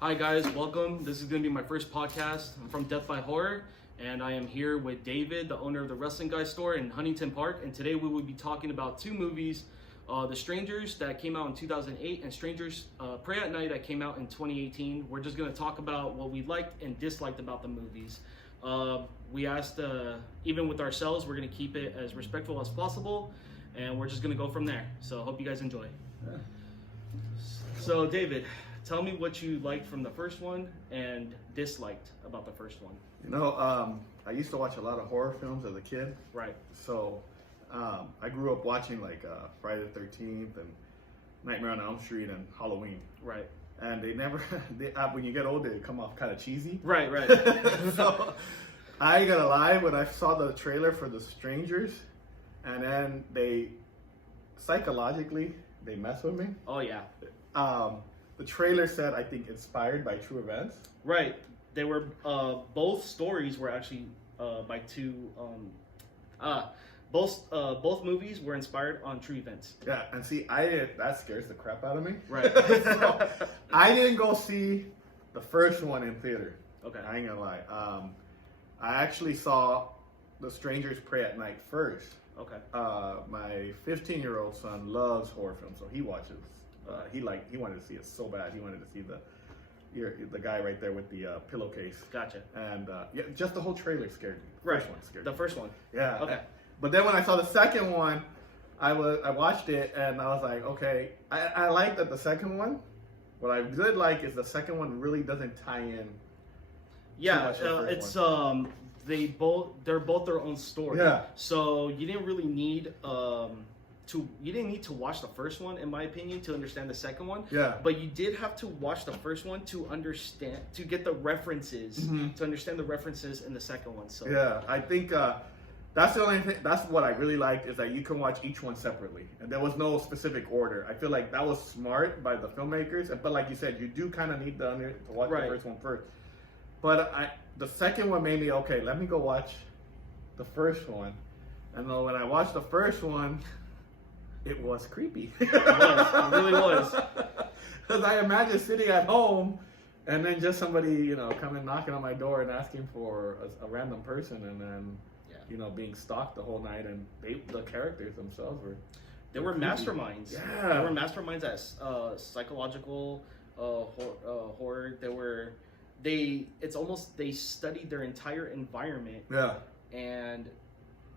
Hi guys, welcome. This is going to be my first podcast. I'm from Death by Horror, and I am here with David, the owner of the Wrestling Guy store in Huntington Park. And today we will be talking about two movies, The Strangers that came out in 2008 and Strangers Prey at Night that came out in 2018. We're just going to talk about what we liked and disliked about the movies. We asked, even with ourselves, we're going to keep it as respectful as possible, and we're just going to go from there. So I hope you guys enjoy. Yeah. So David, tell me what you liked from the first one and disliked about the first one. I used to watch a lot of horror films as a kid. Right. So I grew up watching Friday the 13th and Nightmare on Elm Street and Halloween. Right. And they never, when you get older, they come off kind of cheesy. Right. So I ain't gonna lie, when I saw the trailer for The Strangers, and then psychologically, they mess with me. Oh yeah. The trailer said, I think, inspired by true events. Right. They were both stories were actually by two. Both movies were inspired on true events. Yeah, and see, that scares the crap out of me. Right. So, I didn't go see the first one in theater. Okay. I ain't gonna lie. I actually saw The Strangers Prey at Night first. Okay. My 15-year-old son loves horror films, so he watches. He wanted to see it so bad. He wanted to see the guy right there with the pillowcase. Gotcha. And just the whole trailer scared me. Right. First one scared The me. first one. Yeah. Okay. But then when I saw the second one, I watched it and I was like, okay, I like that the second one. What I did like is the second one really doesn't tie in. Yeah. much to the first It's one. they're both their own story. Yeah. So you didn't really need to watch the first one, in my opinion, to understand the second one. Yeah. But you did have to watch the first one to understand, to get the references, Mhm. to understand the references in the second one. So Yeah, I think that's the only thing. That's what I really liked is that you can watch each one separately, and there was no specific order. I feel like that was smart by the filmmakers, but like you said, you do kind of need to watch Right. the first one first. But the second one made me okay. Let me go watch the first one, and then when I watched the first one, it was creepy. It really was. Because I imagine sitting at home. And then just somebody, coming knocking on my door and asking for a random person, and then, being stalked the whole night. And the characters themselves They were creepy. masterminds. Yeah. They were masterminds at psychological horror. It's almost they studied their entire environment, Yeah, and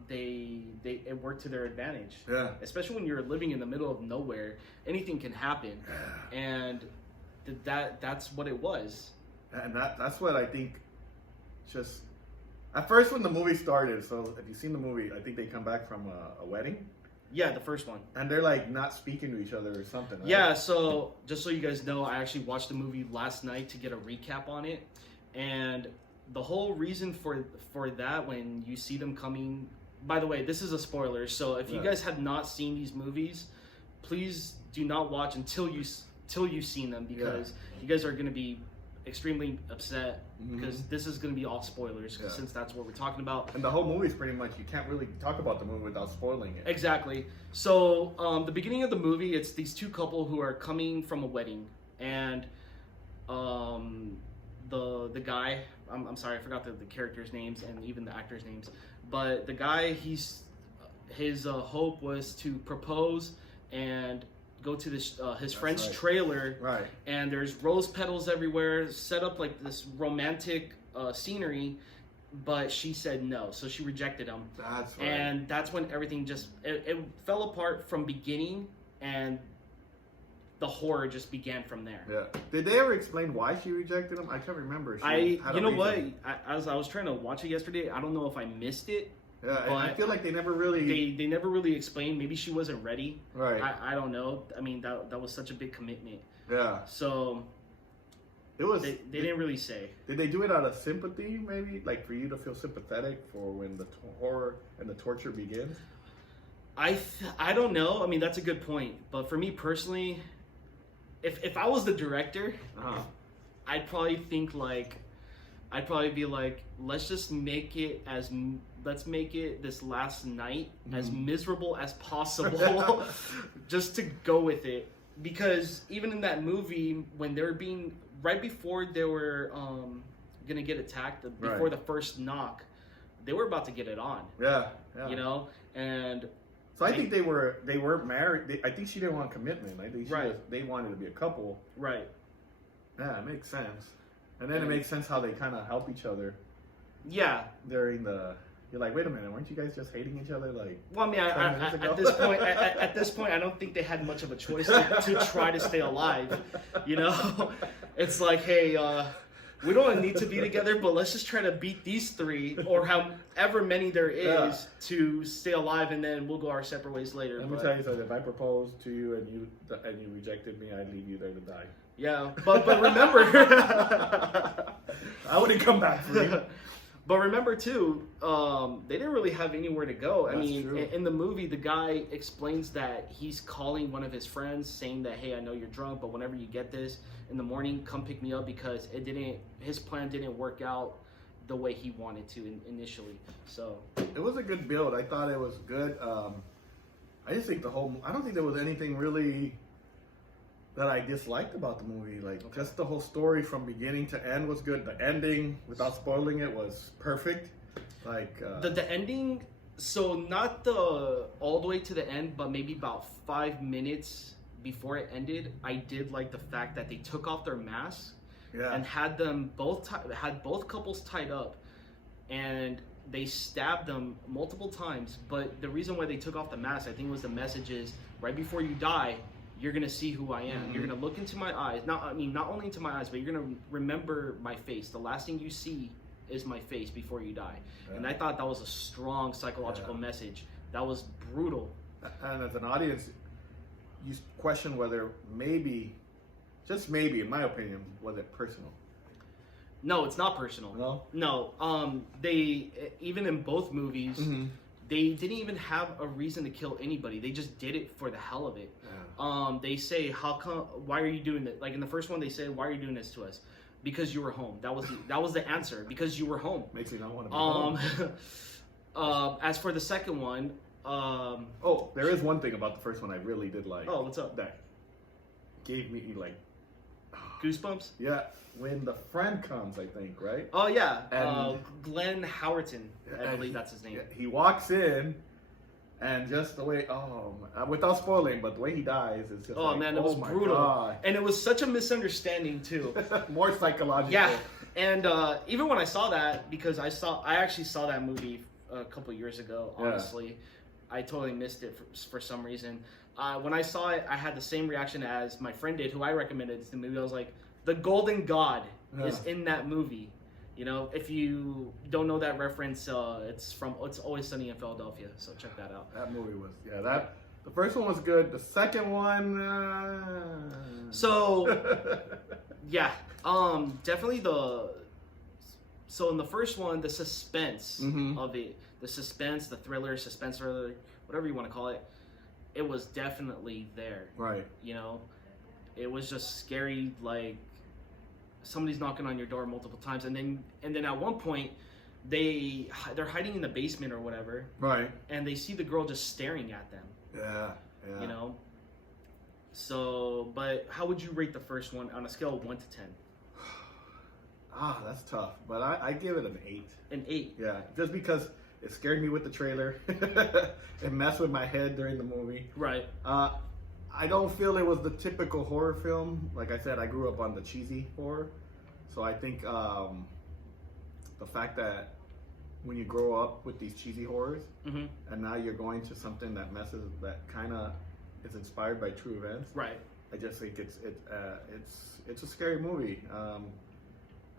it worked to their advantage. yeah, Especially when you're living in the middle of nowhere, anything can happen, and that's what it was. and that's what I think. Just at first when the movie started, so if you've seen the movie, I think they come back from a wedding, Yeah, the first one. and they're like not speaking to each other or something. Right? Yeah, so just so you guys know, I actually watched the movie last night to get a recap on it, and the whole reason for that, when you see them coming. By the way, this is a spoiler, so if you guys have not seen these movies, please do not watch until you've seen them, because you guys are going to be extremely upset, because this is going to be all spoilers, since that's what we're talking about. And the whole movie's pretty much, you can't really talk about the movie without spoiling it. Exactly. So the beginning of the movie, it's these two couple who are coming from a wedding, and the guy, I'm sorry, I forgot the characters' names and even the actors' names, but the guy, his hope was to propose and go to this his friend's trailer, Right. and there's rose petals everywhere, set up like this romantic scenery, but she said no, so she rejected him. That's right. And that's when everything just it fell apart from beginning, and the horror just began from there. Yeah. Did they ever explain why she rejected him? I can't remember. You know what? As I was trying to watch it yesterday, I don't know if I missed it. Yeah, and I feel like they never really. They never really explained. Maybe she wasn't ready. Right. I don't know. I mean, that was such a big commitment. Yeah. So It was. they didn't really say. Did they do it out of sympathy, maybe, like for you to feel sympathetic for when the horror and the torture begins? I don't know. I mean, that's a good point. But for me personally, if I was the director, I'd probably think I'd probably be like, let's just make it this last night as miserable as possible, just to go with it. Because even in that movie, when they're being right before they were gonna get attacked, before the first knock, they were about to get it on. Yeah. You know, and so I think they weren't married. I think she didn't want commitment. I think they wanted to be a couple. Right. Yeah, it makes sense. And then it makes sense how they kind of help each other. Yeah. During you're like, wait a minute, weren't you guys just hating each other? Like, well, I mean, at this point, I don't think they had much of a choice to try to stay alive. You know, it's like, hey, we don't need to be together, but let's just try to beat these three or however many there is to stay alive, and then we'll go our separate ways later. Let me tell you something. If I proposed to you and you rejected me, I'd leave you there to die. Yeah, but remember, I wouldn't come back for you. But remember too, they didn't really have anywhere to go. That's true. In the movie, the guy explains that he's calling one of his friends, saying that, hey, I know you're drunk, but whenever you get this in the morning, come pick me up, because his plan didn't work out the way he wanted to initially. So it was a good build. I thought it was good. I just think I don't think there was anything really that I disliked about the movie. Like, just the whole story from beginning to end was good. The ending, without spoiling it, was perfect. Like the ending, so not all the way to the end, but maybe about 5 minutes before it ended, I did like the fact that they took off their masks and had them both couples tied up, and they stabbed them multiple times. But the reason why they took off the mask, I think, was the message is, right before you die, you're gonna see who I am. Mm-hmm. You're gonna look into my eyes. Not only into my eyes, but you're gonna remember my face. The last thing you see is my face before you die. Yeah. And I thought that was a strong psychological message. That was brutal. And as an audience, you question whether maybe, just maybe, in my opinion, was it personal? No, it's not personal. No. They, even in both movies, they didn't even have a reason to kill anybody. They just did it for the hell of it. Yeah. They say, why are you doing it? Like in the first one, they say, why are you doing this to us? Because you were home. That was the answer. Because you were home. Makes me not want to be home. As for the second one, there is one thing about the first one I really did like. Oh, what's up? That gave me like goosebumps. Yeah, when the friend comes, I think, right? Oh yeah, and Glenn Howerton, I believe that's his name. He walks in, and just the way, without spoiling, but the way he dies is just it was brutal. God. And it was such a misunderstanding too. More psychological. Yeah, and even when I saw that, because I actually saw that movie a couple years ago. Honestly, I totally missed it for some reason. When I saw it, I had the same reaction as my friend did, who I recommended the movie. I was like, the Golden God is in that movie. You know, if you don't know that reference, it's Always Sunny in Philadelphia. So check that out. That movie was the first one was good. The second one, so definitely so in the first one, the suspense of it, the thriller, whatever you want to call it. It was definitely there. Right. You know, it was just scary, like somebody's knocking on your door multiple times, and then at one point they're hiding in the basement or whatever. Right. And they see the girl just staring at them. Yeah. Yeah. You know. So, but how would you rate the first one on a scale of 1 to 10? That's tough, but I give it an 8. An 8. Yeah, just because it scared me with the trailer. It messed with my head during the movie. Right. I don't feel it was the typical horror film. Like I said, I grew up on the cheesy horror. So I think the fact that when you grow up with these cheesy horrors, and now you're going to something that kind of is inspired by true events. Right. I just think it's a scary movie.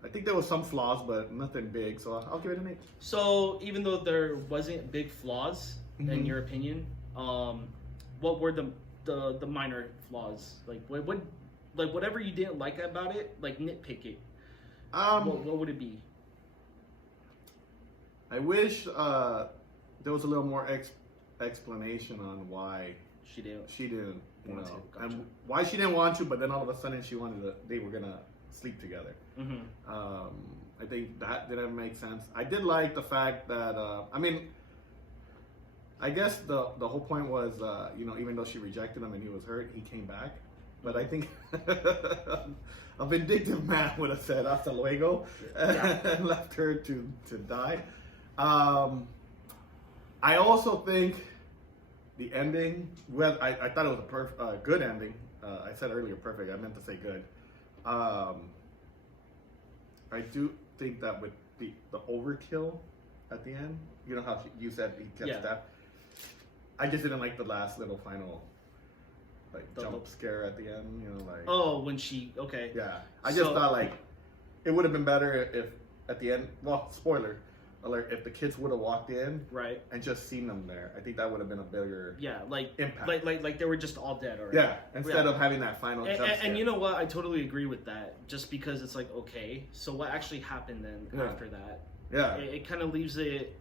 I think there was some flaws, but nothing big, so I'll give it an 8. So even though there wasn't big flaws, in your opinion, what were the minor flaws? Like what whatever you didn't like about it, like nitpick it. What would it be? I wish there was a little more explanation on why she didn't want to, and why she didn't want to, but then all of a sudden they were gonna sleep together. I think that didn't make sense. I did like the fact that I guess the whole point was even though she rejected him and he was hurt, he came back. but I think a vindictive man would have said "hasta luego" and left her to die. I also think the ending. Well, I thought it was a good ending. I said earlier perfect. I meant to say good. I do think that with the overkill at the end, you know how you said he kept that. I just didn't like the last little final jump scare at the end. You know, oh, when she yeah. I just thought like it would have been better if at the end. Well, spoiler alert, if the kids would have walked in and just seen them there. I think that would have been a bigger impact. Like they were just all dead already. Yeah, instead of having that final jump scare. And you know what? I totally agree with that. Just because it's like, okay, so what actually happened then after that? Yeah. It kind of leaves it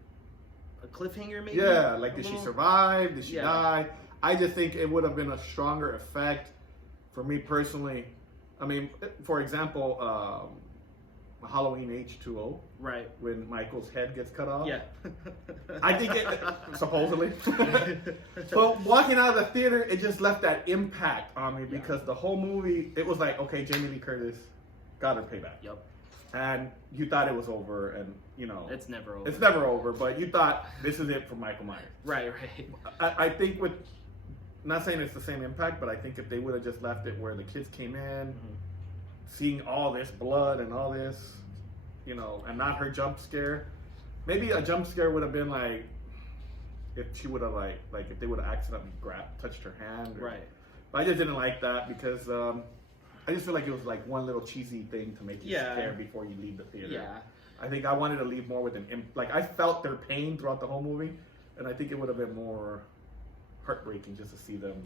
a cliffhanger maybe? Yeah, like did she survive? Did she die? I just think it would have been a stronger effect for me personally. I mean, for example, Halloween H2O. Right. When Michael's head gets cut off. Yeah. I think it, supposedly. But walking out of the theater, it just left that impact on me because the whole movie, it was like, okay, Jamie Lee Curtis got her payback. Yep. And you thought it was over, and you know. It's never over. It's never over, but you thought this is it for Michael Myers. Right. I think with, not saying it's the same impact, but I think if they would have just left it where the kids came in, seeing all this blood and all this, you know, and not her jump scare. Maybe a jump scare would have been like if she would have like if they would have accidentally touched her hand. Right. But I just didn't like that because I just feel like it was like one little cheesy thing to make you scared before you leave the theater. Yeah. I think I wanted to leave more with like I felt their pain throughout the whole movie, and I think it would have been more heartbreaking just to see them.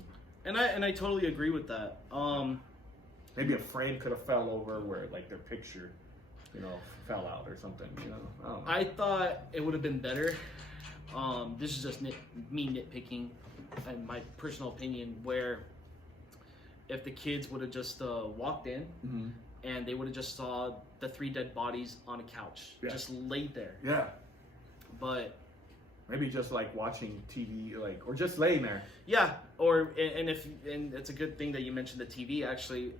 And I totally agree with that. Maybe a frame could have fell over where like their picture, you know, fell out or something. You know, I don't know. I thought it would have been better. This is just me nitpicking, and my personal opinion. Where if the kids would have just walked in and they would have just saw the 3 dead bodies on a couch, just laid there. Yeah. But maybe just like watching TV, like, or just laying there. Yeah, and it's a good thing that you mentioned the TV. Actually,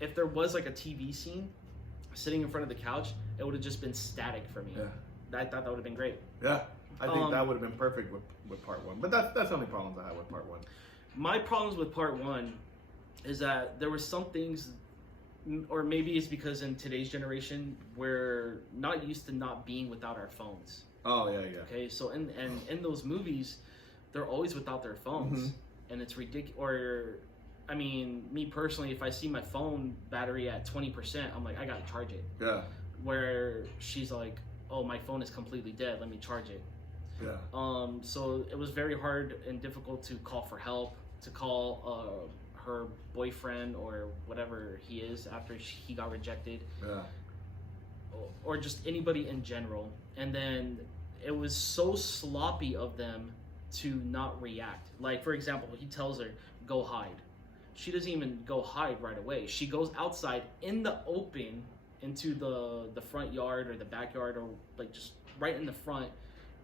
if there was like a TV scene sitting in front of the couch, it would have just been static for me. Yeah, I thought that would have been great. Yeah, I think that would have been perfect with part 1. But that's the only problems I had with part 1. My problems with part 1 is that there were some things, or maybe it's because in today's generation we're not used to not being without our phones. Oh yeah. Okay, so in those movies, they're always without their phones, and it's ridiculous. Or, I mean, me personally, if I see my phone battery at 20%, I'm like, I gotta charge it. Yeah. Where she's like, oh, my phone is completely dead. Let me charge it. Yeah. So it was very hard and difficult to call for help, to call her boyfriend or whatever he is after he got rejected. Yeah. Or just anybody in general. And then it was so sloppy of them to not react. Like, for example, he tells her, go hide. She doesn't even go hide right away. She goes outside in the open into the front yard or the backyard, or like just right in the front,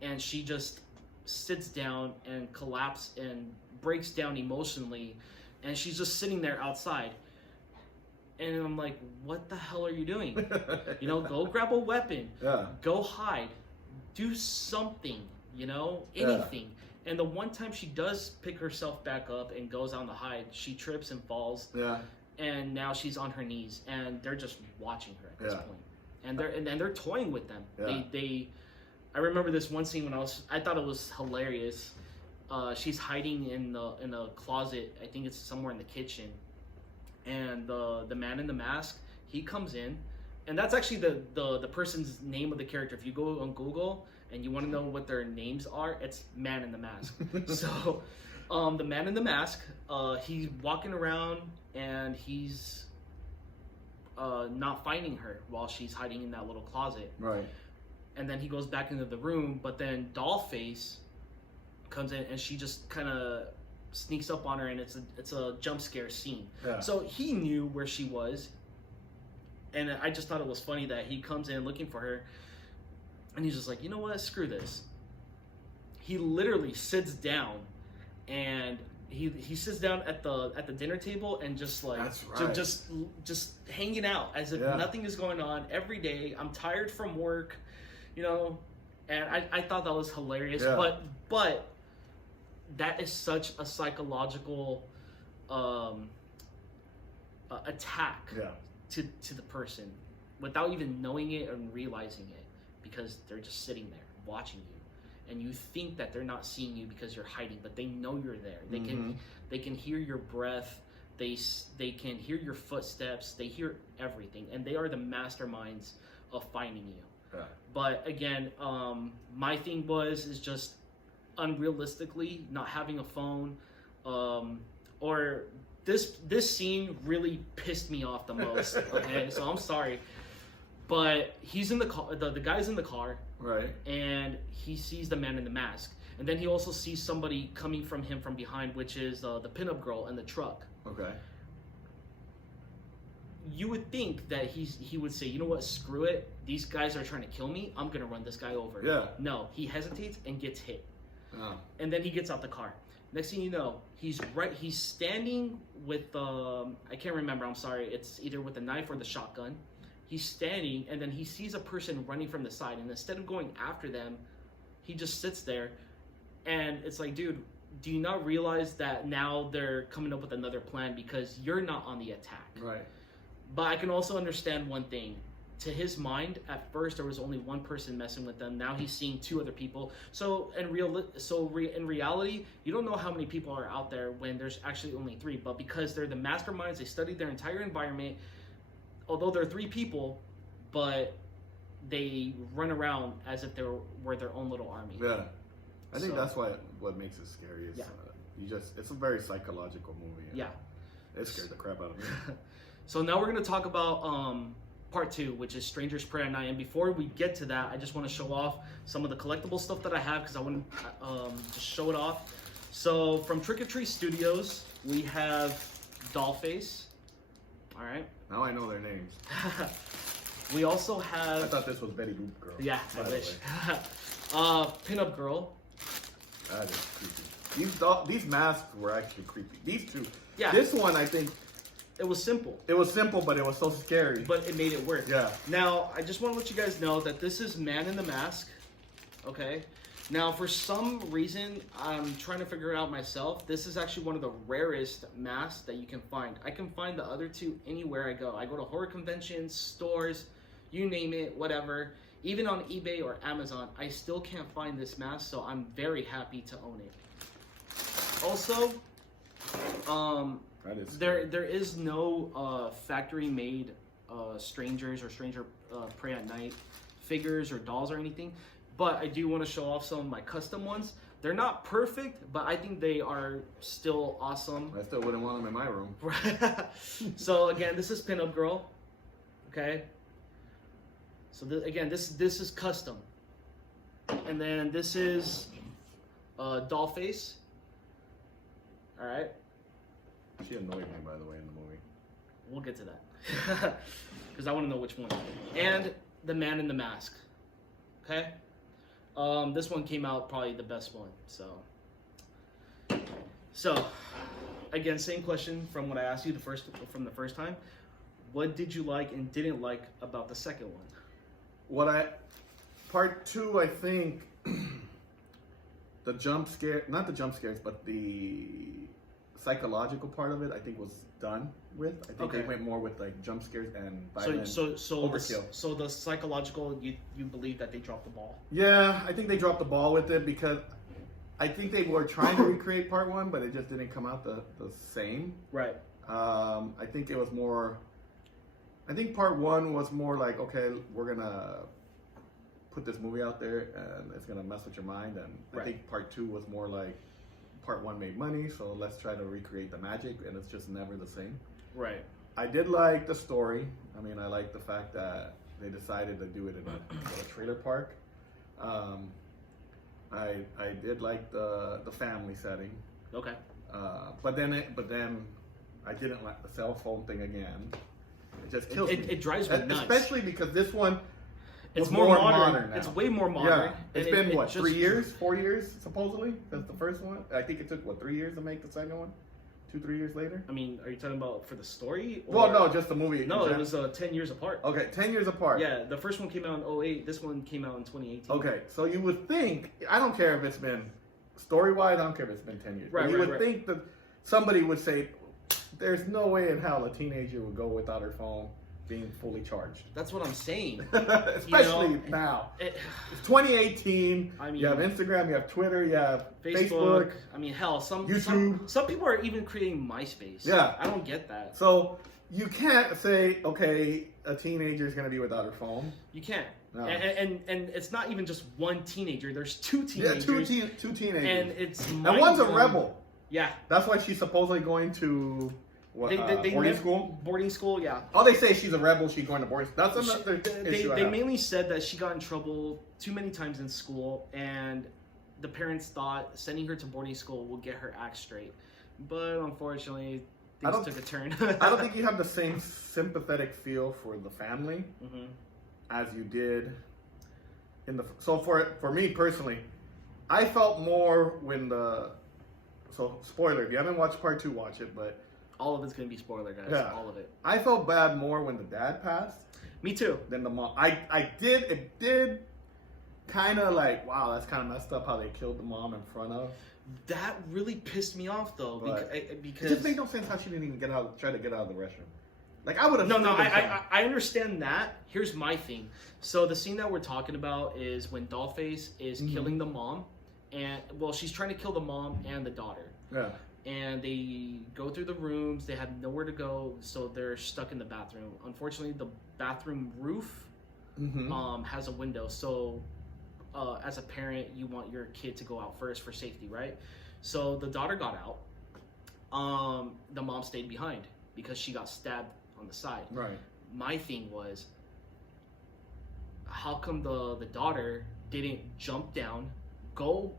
and she just sits down and collapses and breaks down emotionally, and she's just sitting there outside. And I'm like, what the hell are you doing? You know, go grab a weapon. Yeah. Go hide. Do something, you know, anything. Yeah. And the one time she does pick herself back up and goes on the hide, she trips and falls. Yeah. And now she's on her knees, and they're just watching her at this point. And they're toying with them. Yeah. I remember this one scene when I thought it was hilarious. She's hiding in a closet. I think it's somewhere in the kitchen. And the man in the mask, he comes in, and that's actually the person's name of the character. If you go on Google and you want to know what their names are, it's Man in the Mask. So the man in the mask, he's walking around and he's not finding her while she's hiding in that little closet. Right. And then he goes back into the room, but then Dollface comes in and she just kind of sneaks up on her, and it's a jump scare scene. Yeah. So he knew where she was, and I just thought it was funny that he comes in looking for her, and he's just like, you know what, screw this. He literally sits down and he sits down at the dinner table and just like That's right. just hanging out as if nothing is going on every day. I'm tired from work, you know, and I thought that was hilarious. Yeah. But that is such a psychological attack to the person without even knowing it and realizing it, because they're just sitting there watching you. And you think that they're not seeing you because you're hiding, but they know you're there. They can hear your breath. They can hear your footsteps. They hear everything, and they are the masterminds of finding you. Yeah. But again, my thing is just unrealistically not having a phone, or this scene really pissed me off the most. Okay, so I'm sorry, but he's in the car. The guy's in the car. Right. And he sees the man in the mask. And then he also sees somebody coming from him from behind, which is the pinup girl in the truck. Okay. You would think that he would say, you know what, screw it. These guys are trying to kill me. I'm going to run this guy over. Yeah. No, he hesitates and gets hit. Oh. And then he gets out the car. Next thing you know, he's standing with, I can't remember, I'm sorry. It's either with the knife or the shotgun. He's standing, and then he sees a person running from the side, and instead of going after them, he just sits there, and it's like, dude, do you not realize that now they're coming up with another plan because you're not on the attack? Right. But I can also understand one thing. To his mind, at first there was only one person messing with them. Now he's seeing two other people. So in reality, you don't know how many people are out there when there's actually only three. But because they're the masterminds, they studied their entire environment. Although they're three people, but they run around as if they were their own little army. Yeah, I think that's what makes it scary. Is, it's a very psychological movie. Yeah, it scared the crap out of me. So now we're gonna talk about part 2, which is Strangers Prey at Night. And before we get to that, I just want to show off some of the collectible stuff that I have because I want to just show it off. So from Trick or Treat Studios, we have Dollface. All right. Now I know their names. We also have. I thought this was Betty Boop Girl. Yeah, I wish. Pinup Girl. That is creepy. These masks were actually creepy. These two. Yeah. This one, I think. It was simple. It was simple, but it was so scary. But it made it work. Yeah. Now, I just want to let you guys know that this is Man in the Mask. Okay. Now, for some reason, I'm trying to figure it out myself. This is actually one of the rarest masks that you can find. I can find the other two anywhere I go. I go to horror conventions, stores, you name it, whatever. Even on eBay or Amazon, I still can't find this mask, so I'm very happy to own it. Also, there is no factory-made Strangers or Stranger Prey at Night figures or dolls or anything. But I do want to show off some of my custom ones. They're not perfect, but I think they are still awesome. I still wouldn't want them in my room. So again, this is Pinup Girl. Okay. So again, this is custom. And then this is Dollface. All right. She annoyed me, by the way, in the movie. We'll get to that because I want to know which one. And the Man in the Mask. Okay. This one came out probably the best one. So again, same question from what I asked you the first time. What did you like and didn't like about the second one? Part 2, I think the jump scare, not the jump scares, but the psychological part of it, I think was done with. I think they went more with like jump scares and violence. So overkill. So the psychological, you believe that they dropped the ball? Yeah, I think they dropped the ball with it because I think they were trying to recreate part 1, but it just didn't come out the same. Right. I think it was more. I think part 1 was more like, okay, we're gonna put this movie out there and it's gonna mess with your mind, and I think part 2 was more like part 1 made money, so let's try to recreate the magic, and it's just never the same. Right. I did like the story. I mean, I like the fact that they decided to do it in a trailer park. I did like the family setting. Okay. But then I didn't like the cell phone thing again. It just kills me. It drives me nuts. Especially because this one, It's was more modern. now. It's way more modern. Yeah, it's been 3 years, 4 years supposedly. That's the first one. I think it took 3 years to make the second one. 2-3 years later. I mean, are you talking about for the story? Well, no, just the movie. No, it was 10 years apart. Okay, 10 years apart. Yeah, the first one came out in 2008. This one came out in 2018. Okay, so you would think, I don't care if it's been story-wise, I don't care if it's been 10 years. Right, but you right, would think that somebody would say, there's no way in hell a teenager would go without her phone being fully charged. That's what I'm saying. Especially now. It's 2018. I mean, you have Instagram, you have Twitter, you have Facebook. I mean, hell, YouTube. Some people are even creating MySpace. Yeah. I don't get that. So you can't say, okay, a teenager is going to be without her phone. You can't. No. And it's not even just one teenager. There's two teenagers. Yeah, two teenagers. And it's and one's a rebel. Yeah. That's why she's supposedly going to boarding school. Boarding school, yeah. Oh, they say she's a rebel. She's going to boarding school. That's another issue. They mainly said that she got in trouble too many times in school, and the parents thought sending her to boarding school will get her act straight. But unfortunately, things took a turn. I don't think you have the same sympathetic feel for the family as you did in the. So for me personally, I felt more when the. So spoiler, if you haven't watched part 2, watch it. But all of it's gonna be spoiler, guys. Yeah. All of it. I felt bad more when the dad passed. Me too. Than the mom. It did kind of like, wow, that's kind of messed up how they killed the mom in front of. That really pissed me off though, because it just made no sense how she didn't even try to get out of the restroom. Like I would have. No, I understand that. Here's my thing. So the scene that we're talking about is when Dollface is killing the mom, and well, she's trying to kill the mom and the daughter. Yeah. And they go through the rooms. They have nowhere to go, so they're stuck in the bathroom. Unfortunately, the bathroom roof has a window. So, as a parent, you want your kid to go out first for safety, right? So the daughter got out. The mom stayed behind because she got stabbed on the side. Right. My thing was, how come the daughter didn't jump down, go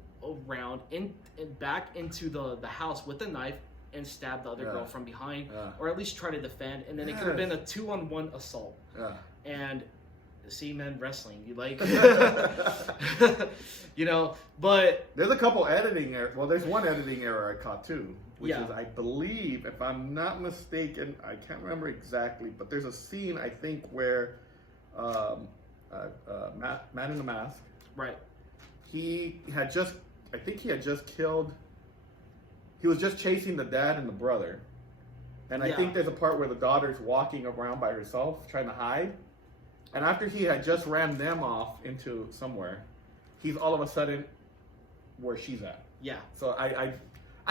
around and back into the house with a knife and stab the other girl from behind, or at least try to defend, and then it could have been a 2-on-1 assault. Yeah. And see, man, wrestling, you like, you know, but there's a couple editing errors. Well, there's one editing error I caught too, which is, I believe, if I'm not mistaken, I can't remember exactly, but there's a scene I think where Man in the Mask, right? He had just killed. He was just chasing the dad and the brother, and I think there's a part where the daughter's walking around by herself trying to hide, and after he had just ran them off into somewhere, he's all of a sudden where she's at. Yeah. So I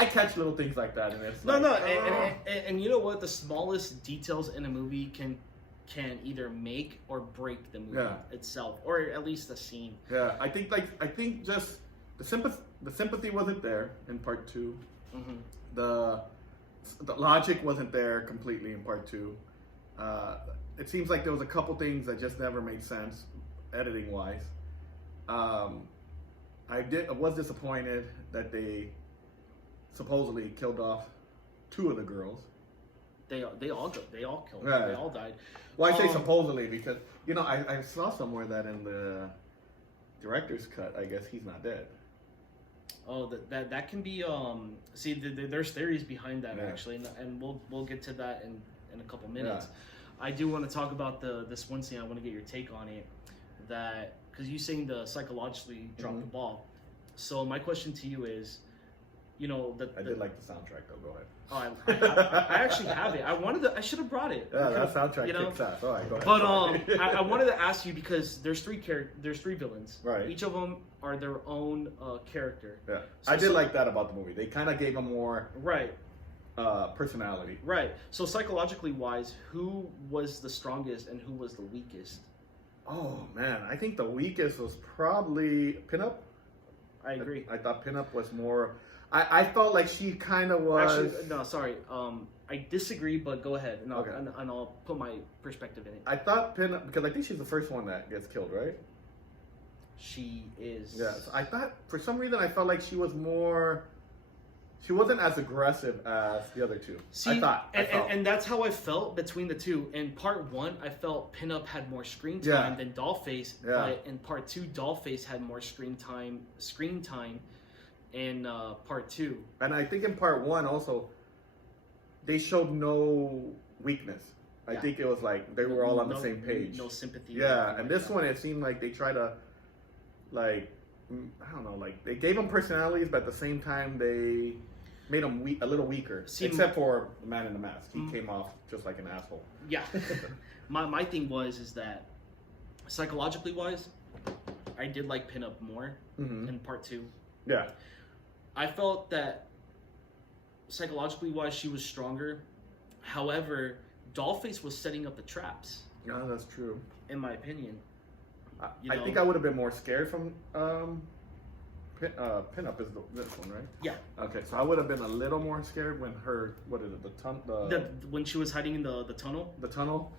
catch little things like that, and it's and you know what? The smallest details in a movie can either make or break the movie itself, or at least the scene. Yeah, I think just the sympathy wasn't there in part 2. The logic wasn't there completely in part 2. It seems like there was a couple things that just never made sense, editing wise. I was disappointed that they supposedly killed off 2 of the girls. They all killed. They all died. Well, I say supposedly because I saw somewhere that in the director's cut, I guess he's not dead. Oh, that can be. See, there's theories behind that actually, and we'll get to that in a couple minutes. I do want to talk about this one scene. I want to get your take on it. That because you saying the psychologically dropped the ball. So my question to you is, I did like the soundtrack though. Go ahead. Oh, I actually have it. I should have brought it. Yeah, that soundtrack kicks ass. All right, go ahead. But I wanted to ask you because there's three villains. Right. Each of them are their own character. Yeah. So, I did like that about the movie. They kind of gave them more personality. Right. So psychologically wise, who was the strongest and who was the weakest? Oh man, I think the weakest was probably Pinup. I agree. I thought Pinup was more. I felt like she kind of was. Actually, no, sorry. I disagree, but go ahead, and I'll put my perspective in it. I thought Pinup, because I think she's the first one that gets killed, right? She is. Yeah. So I thought for some reason I felt like she was more she wasn't as aggressive as the other two. See, I thought. And that's how I felt between the two. In part one, I felt Pinup had more screen time than Dollface. Yeah. But in part two, Dollface had more screen time in part two. And I think in part one also, they showed no weakness. I think it was like they were all on the same page. No sympathy. Yeah, and this one it seemed like they tried to, like, I don't know, like they gave them personalities, but at the same time they made them a little weaker. Except for the man in the mask, he came off just like an asshole. Yeah, my thing is that psychologically wise, I did like Pinup more in part two. Yeah, I felt that psychologically wise she was stronger. However, Dollface was setting up the traps. No, that's true. In my opinion. I think I would have been more scared from Pinup is this one, right? Yeah. Okay, so I would have been a little more scared when what is it, when she was hiding in the tunnel? The tunnel.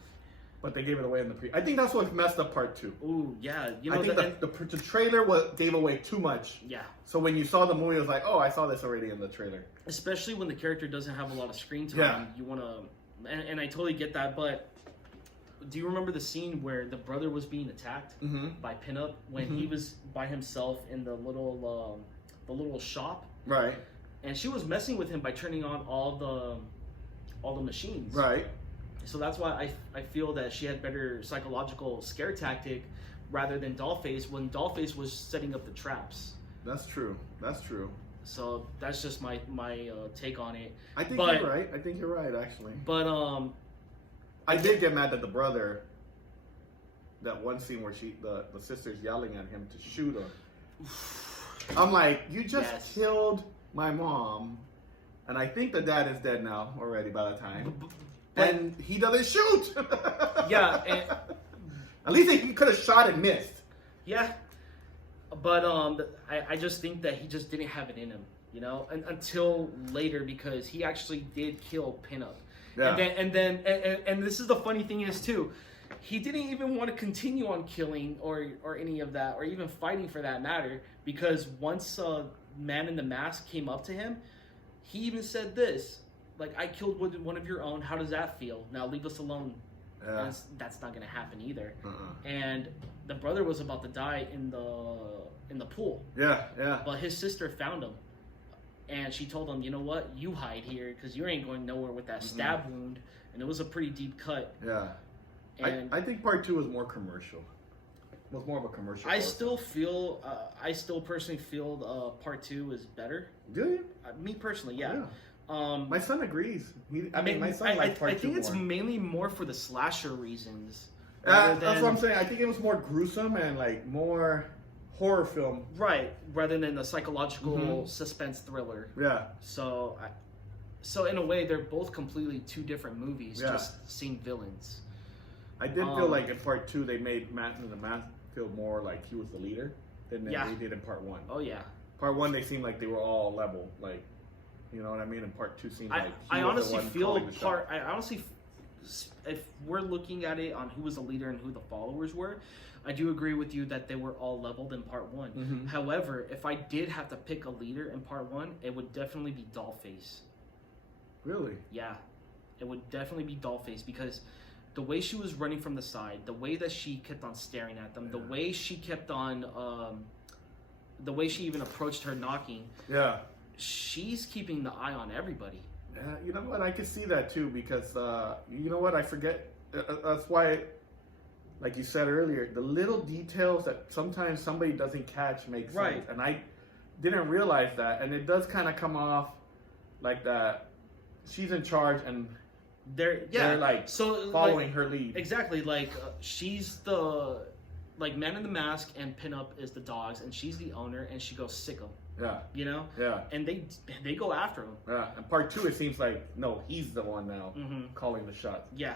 But they gave it away in the I think that's what messed up part two. Ooh, yeah. You know, I think the trailer gave away too much. Yeah. So when you saw the movie, it was like, oh, I saw this already in the trailer. Especially when the character doesn't have a lot of screen time. Yeah. You want to... And I totally get that, but... Do you remember the scene where the brother was being attacked by Pinup when he was by himself in the little shop? Right. And she was messing with him by turning on all the machines. Right. So that's why I feel that she had better psychological scare tactic rather than Dollface when Dollface was setting up the traps. That's true. That's true. So that's just my take on it. I think you're right. I think you're right, actually. But I did get mad at the brother. That one scene where the sister's yelling at him to shoot her. I'm like, you just killed my mom, and I think the dad is dead now already by the time. And he doesn't shoot. Yeah. At least he could have shot and missed. Yeah. But I just think that he just didn't have it in him, you know, until later because he actually did kill Pinup. Yeah. And this is the funny thing is too, he didn't even want to continue on killing or any of that or even fighting for that matter because once Man in the Mask came up to him, he even said this, like, I killed one of your own. How does that feel? Now leave us alone. Yeah. That's not gonna happen either. And the brother was about to die in the pool. Yeah, yeah. But his sister found him. And she told him, you know what? You hide here because you ain't going nowhere with that stab wound. And it was a pretty deep cut. Yeah. And I think part two was more commercial. It was more of a commercial. I still personally feel part two is better. Do you? Me personally, yeah. My son agrees. My son likes part two. I think it's mainly more for the slasher reasons. That's what I'm saying. I think it was more gruesome and like more horror film, right? Rather than the psychological suspense thriller. Yeah. So in a way, they're both completely two different movies, just same villains. I did feel like in part two they made Man in the Mask feel more like he was the leader than they did in part one. Oh yeah. Part one they seemed like they were all level, like, you know what I mean. And part two seemed like I honestly feel if we're looking at it on who was the leader and who the followers were, I do agree with you that they were all leveled in part one. However, if I did have to pick a leader in part one, it would definitely be Dollface. Really? Yeah, it would definitely be Dollface because the way she was running from the side, the way that she kept on staring at them, the way she kept on, the way she even approached her knocking. Yeah. She's keeping the eye on everybody. Yeah, you know what? I can see that too because, you know what? I forget. That's why, like you said earlier, the little details that sometimes somebody doesn't catch make sense. Right. And I didn't realize that. And it does kind of come off like that she's in charge and they're like following her lead. Exactly. Like she's the, like Man in the Mask and Pinup is the dogs and she's the owner and she goes sick 'em. Yeah. You know? Yeah. And they go after him. Yeah. And part two, it seems like, no, he's the one now calling the shots. Yeah.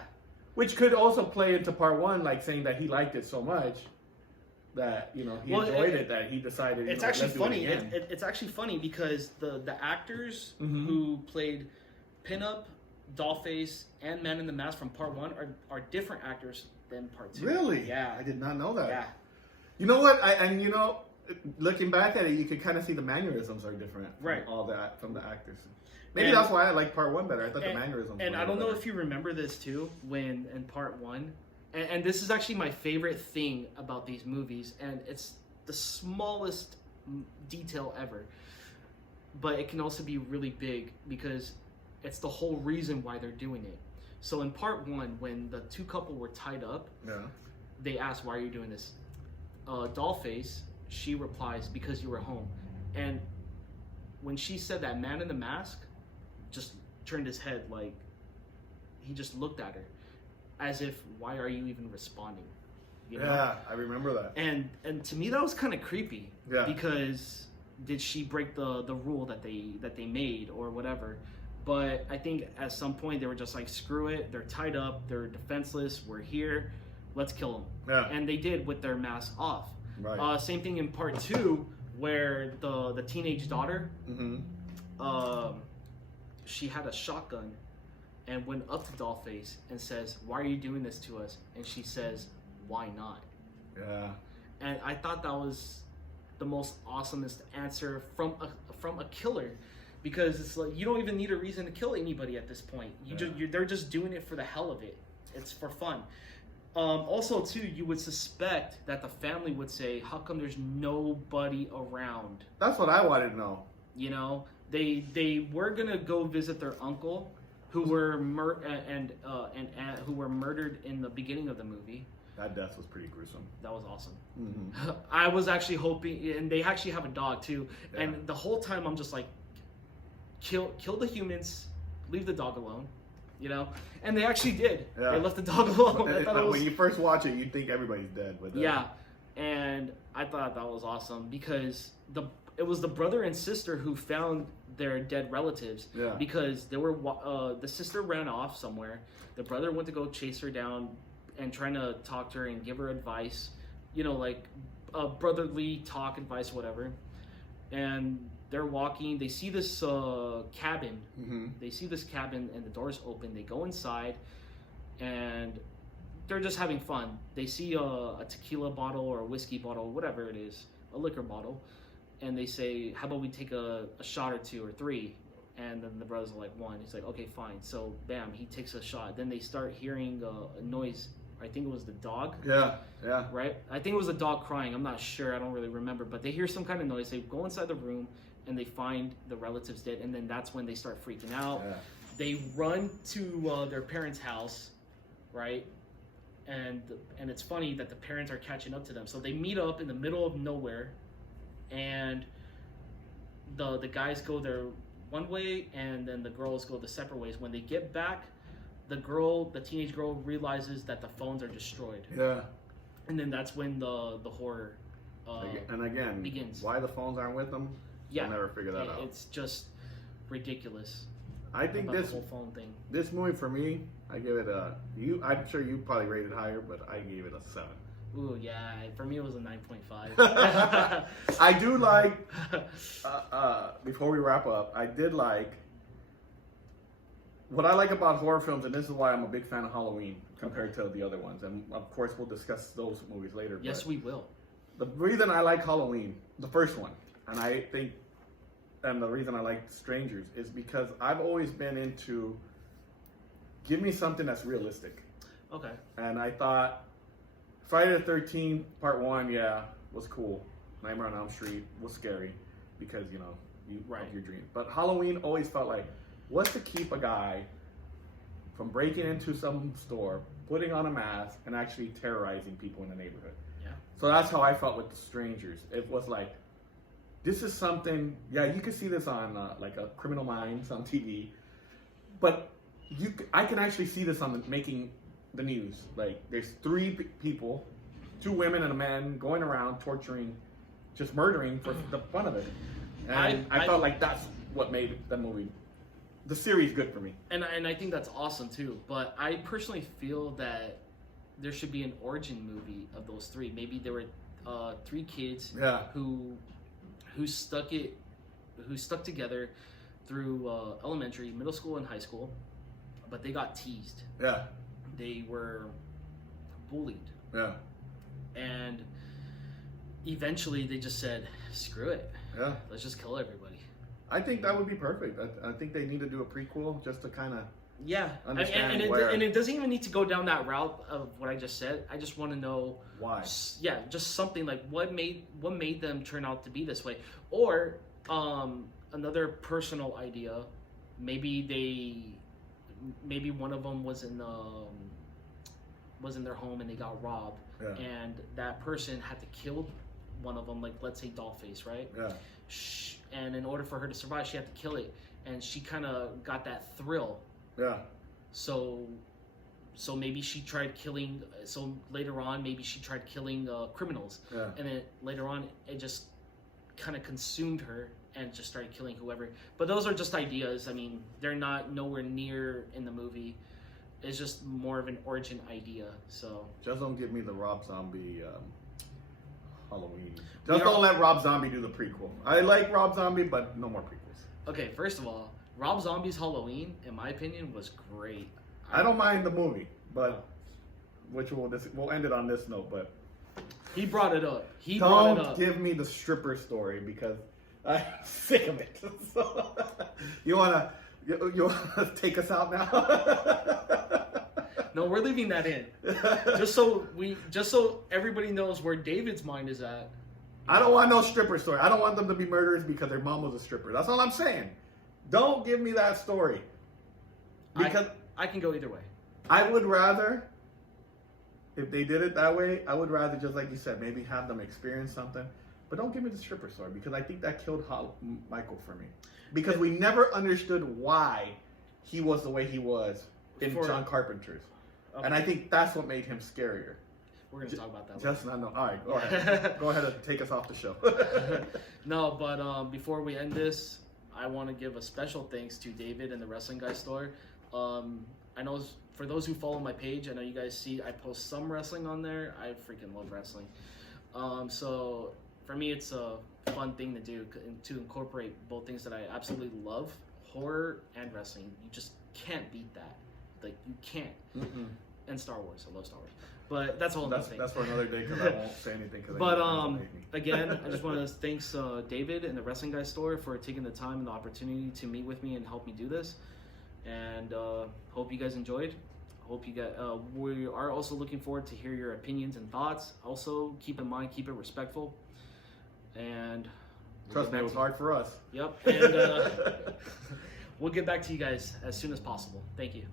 Which could also play into part one, like saying that he liked it so much that, you know, he enjoyed it that he decided, it's actually funny. It's actually funny because the actors who played Pinup, Dollface, and Man in the Mask from part one are different actors than part two. Really? Yeah. I did not know that. Yeah. You know what? looking back at it, you could kind of see the mannerisms are different. From Right. All that from the actors. Maybe that's why I like part one better. I thought the mannerisms. And were I don't know better. if you remember this too, when in part one, and this is actually my favorite thing about these movies, and it's the smallest detail ever, but it can also be really big because it's the whole reason why they're doing it. So in part one, when the two couple were tied up, they asked, "Why are you doing this?" Dollface, she replies, "Because you were home." And when she said that, man in the mask just turned his head, like he just looked at her as if, why are you even responding? You know? Yeah, I remember that. And to me that was kind of creepy. Yeah. Because did she break the rule that they made or whatever? But I think at some point they were just like, screw it, they're tied up, they're defenseless, we're here, let's kill them. Yeah. And they did with their masks off. Right. Same thing in part two, where the teenage daughter, she had a shotgun and went up to Dollface and says, "Why are you doing this to us?" And she says, "Why not?" Yeah. And I thought that was the most awesomest answer from a killer, because it's like, you don't even need a reason to kill anybody at this point. They're just doing it for the hell of it. It's for fun. Also, too, you would suspect that the family would say, "How come there's nobody around?" That's what I wanted to know. You know, they were gonna go visit their uncle, who were who were murdered in the beginning of the movie. That death was pretty gruesome. That was awesome. Mm-hmm. I was actually hoping, and they actually have a dog too. Yeah. And the whole time I'm just like, kill the humans, leave the dog alone. You know, and they actually did. Yeah. They left the dog alone. I thought it was, when you first watch it, you think everybody's dead. But yeah, and I thought that was awesome because it was the brother and sister who found their dead relatives. Yeah. Because they were the sister ran off somewhere. The brother went to go chase her down and trying to talk to her and give her advice. You know, like brotherly talk, advice, whatever. And they're walking. They see this cabin. Mm-hmm. They see this cabin and the door's open. They go inside and they're just having fun. They see a tequila bottle or a whiskey bottle, whatever it is, a liquor bottle. And they say, "How about we take a shot or two or three?" And then the brothers are like, "One." He's like, "Okay, fine." So bam, he takes a shot. Then they start hearing a noise. I think it was the dog. Yeah, yeah. Right? I think it was a dog crying. I'm not sure. I don't really remember. But they hear some kind of noise. They go inside the room and they find the relatives dead. And then that's when they start freaking out. Yeah. They run to their parents' house, right? And it's funny that the parents are catching up to them. So they meet up in the middle of nowhere, and the guys go their one way, and then the girls go the separate ways. When they get back, the teenage girl realizes that the phones are destroyed. Yeah. And then that's when the horror and again, begins. Why the phones aren't with them? Yeah, I'll never figure that out. It's just ridiculous. I think about this the whole phone thing. This movie for me, I give it I'm sure you probably rated higher, but I gave it a 7. Ooh, yeah. For me, it was a 9.5. I do like. Before we wrap up, I did like. What I like about horror films, and this is why I'm a big fan of Halloween compared to the other ones, and of course we'll discuss those movies later. Yes, we will. The reason I like Halloween, the first one, and the reason I like Strangers is because I've always been into. Give me something that's realistic. Okay. And I thought Friday the 13th Part 1, was cool. Nightmare on Elm Street was scary because, you of your dream. But Halloween always felt like, what's to keep a guy from breaking into some store, putting on a mask, and actually terrorizing people in the neighborhood? Yeah. So that's how I felt with The Strangers. It was like, this is something, you could see this on like a Criminal Minds on TV, but I can actually see this on making the news. Like, there's 3 people, 2 women and a man going around torturing, just murdering for the fun of it. And I felt like that's what made the movie, the series, good for me. And I think that's awesome too. But I personally feel that there should be an origin movie of those 3. Maybe there were 3 kids who stuck together through elementary, middle school, and high school, but they got teased. Yeah. They were bullied. Yeah. And eventually they just said, screw it. Yeah. Let's just kill everybody. I think that would be perfect. I think they need to do a prequel just to kind of Yeah, understand and it doesn't even need to go down that route of what I just said. I just want to know why. Yeah, just something like what made them turn out to be this way, or another personal idea. Maybe one of them was in their home and they got robbed, and that person had to kill one of them. Like let's say Dollface, right? Yeah. And in order for her to survive, she had to kill it, and she kind of got that thrill. Yeah. So maybe she tried killing. So later on, maybe she tried killing criminals. Yeah. And then later on, it just kind of consumed her and just started killing whoever. But those are just ideas. I mean, they're not nowhere near in the movie. It's just more of an origin idea. So just don't give me the Rob Zombie Halloween. Just don't let Rob Zombie do the prequel. I like Rob Zombie, but no more prequels. Okay, first of all, Rob Zombie's Halloween, in my opinion, was great. I don't mind the movie, but we'll end it on this note. But he brought it up. Don't give me the stripper story because I'm sick of it. So, you wanna take us out now? No, we're leaving that in. just so everybody knows where David's mind is at. I don't want no stripper story. I don't want them to be murderers because their mom was a stripper. That's all I'm saying. Don't give me that story. Because I can go either way. I would rather, if they did it that way, I would rather just like you said, maybe have them experience something. But don't give me the stripper story because I think that killed Michael for me. Because we never understood why he was the way he was in John Carpenter's. Okay. And I think that's what made him scarier. We're going to talk about that. Just not know. All right, go ahead. Go ahead and take us off the show. No, but before we end this, I want to give a special thanks to David and the Wrestling Guy Store. I know for those who follow my page, I know you guys see I post some wrestling on there. I freaking love wrestling. So for me, it's a fun thing to do, to incorporate both things that I absolutely love, horror and wrestling. You just can't beat that. Like, you can't. Mm-mm. And Star Wars. I love Star Wars. But that's all another thing. That's for another day because I won't say anything. But again, I just want to thank David and the Wrestling Guy Store for taking the time and the opportunity to meet with me and help me do this. And hope you guys enjoyed. Hope you guys. We are also looking forward to hear your opinions and thoughts. Also, keep in mind, keep it respectful. And trust me, it was hard for us. Yep. And we'll get back to you guys as soon as possible. Thank you.